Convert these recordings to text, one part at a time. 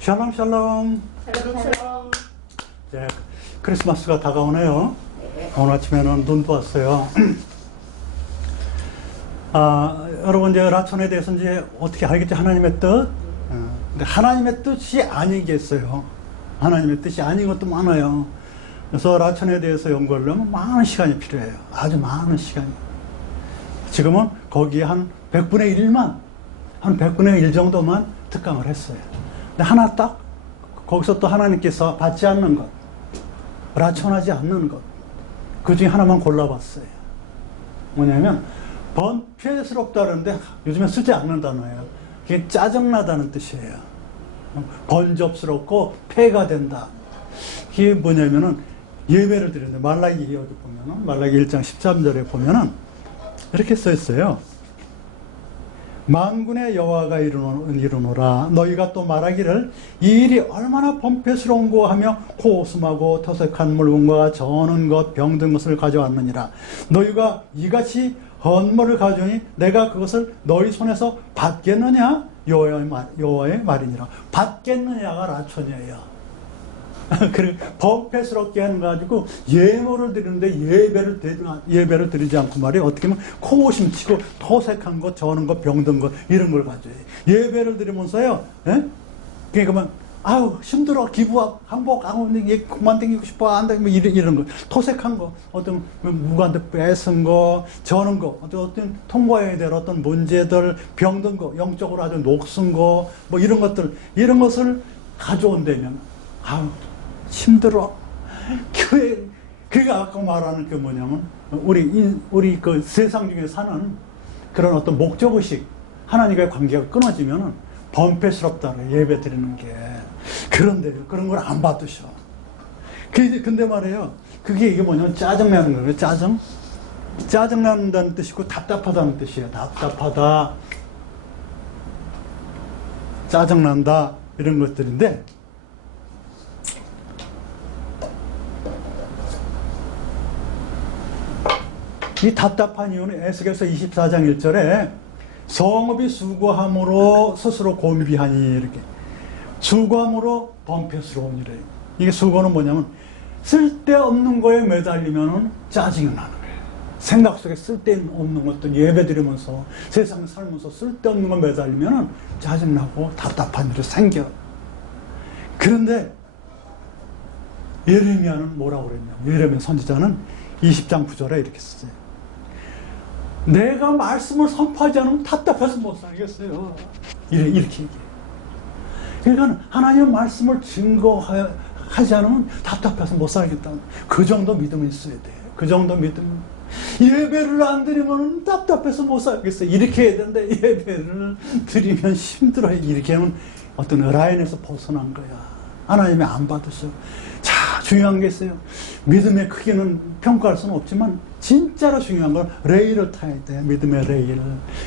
샬롬 샬롬. 샬롬. 이제 크리스마스가 다가오네요. 오늘 아침에는 눈도 왔어요. 아, 여러분 이제 라천에 대해서 이제 어떻게 알겠죠? 하나님의 뜻. 어, 근데 하나님의 뜻이 아니겠어요. 하나님의 뜻이 아닌 것도 많아요. 그래서 라천에 대해서 연구하려면 많은 시간이 필요해요. 아주 많은 시간이. 지금은 거기에 한 100분의 1만, 한 100분의 1 정도만 특강을 했어요. 하나 딱, 거기서 또 하나님께서 받지 않는 것, 라천하지 않는 것, 그 중에 하나만 골라봤어요. 뭐냐면, 번쾌스럽다는데 요즘에 쓰지 않는 단어예요. 그게 짜증나다는 뜻이에요. 번접스럽고 폐가 된다. 이게 뭐냐면은 예배를 드리는데 말라기 여기 보면은 말라기 1장 13절에 보면은 이렇게 써 있어요. 만군의 여호와가 이르노- 이르노 라. 너희가 또 말하기를 이 일이 얼마나 범패스러운고 하며 코스하고 토색한 물건과 저는 것 병든 것을 가져왔느니라. 너희가 이같이 헌물을 가져오니 내가 그것을 너희 손에서 받겠느냐? 여호와의, 말, 여호와의 말이니라. 받겠느냐가 라천이에요 그리고 범패스럽게 하는 거 가지고 예물을 드리는데 예배를 드리, 예배를 드리지 않고 말이에요. 어떻게 보면 코오심 치고 토색한 것, 저는 것, 병든 것 이런 걸 가져요. 예배를 드리면서요. 예? 그러니까 막 아우 힘들어 기부학 항복 아우 이게 그만 댕기고 싶어 안 댕기고 이런 이런 거 토색한 거 어떤 무관대 뺏은 거 저는 거 어떤 어떤 통과해야 될 어떤 문제들 병든 거 영적으로 아주 녹슨 거 뭐 이런 것들 이런 것을 가져온다면 아우 힘들어. 교회, 그가 아까 말하는 그 뭐냐면, 우리, 인- 우리 그 세상 중에 사는 그런 어떤 목적의식, 하나님과의 관계가 끊어지면은 범패스럽다. 예배 드리는 게. 그런데 그런 걸 안 받으셔. 그- 근데 말이에요. 그게 이게 뭐냐면 짜증나는 거예요. 짜증. 짜증난다는 뜻이고 답답하다는 뜻이에요. 답답하다. 짜증난다. 이런 것들인데, 이 답답한 이유는 에스겔서 24장 1절에 성읍이 수고함으로 스스로 곤비하니 이렇게. 수고함으로 범패스러운 이래. 이게 수고는 뭐냐면 쓸데없는 거에 매달리면 짜증이 나는 거예요 생각 속에 쓸데없는 것들 예배 드리면서 세상 살면서 쓸데없는 거 매달리면 짜증나고 답답한 일이 생겨. 그런데 예레미야는 뭐라고 그랬냐 예레미야 선지자는 20장 9절에 이렇게 썼어요 내가 말씀을 선포하지 않으면 답답해서 못 살겠어요. 이래, 이렇게 얘기해요. 그러니까 하나님 말씀을 증거하지 않으면 답답해서 못 살겠다. 그 정도 믿음이 있어야 돼. 그 정도 믿음. 예배를 안 드리면 답답해서 못 살겠어요. 이렇게 해야 되는데 예배를 드리면 힘들어요. 이렇게 하면 어떤 라인에서 벗어난 거야. 하나님이 안 받으셔. 자, 중요한 게 있어요. 믿음의 크기는 평가할 수는 없지만 진짜로 중요한 건 레일을 타야 돼. 믿음의 레일.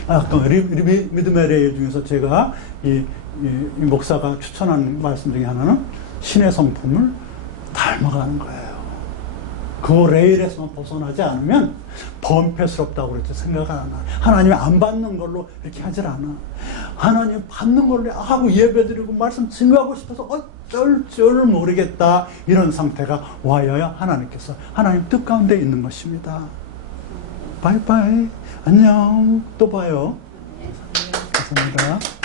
아까 믿음의 레일 중에서 제가 이, 이- 이 목사가 추천한 말씀 중에 하나는 신의 성품을 닮아가는 거예요. 그 레일에서만 벗어나지 않으면 범패스럽다고 그랬죠. 생각 안 하나. 하나님이 안 받는 걸로 이렇게 하질 않아. 하나님 받는 걸로 하고 예배 드리고 말씀 증거하고 싶어서 어쩔 줄 모르겠다. 이런 상태가 와야 하나님께서 하나님 뜻 가운데 있는 것입니다. 바이바이. 안녕. 또 봐요. 감사합니다.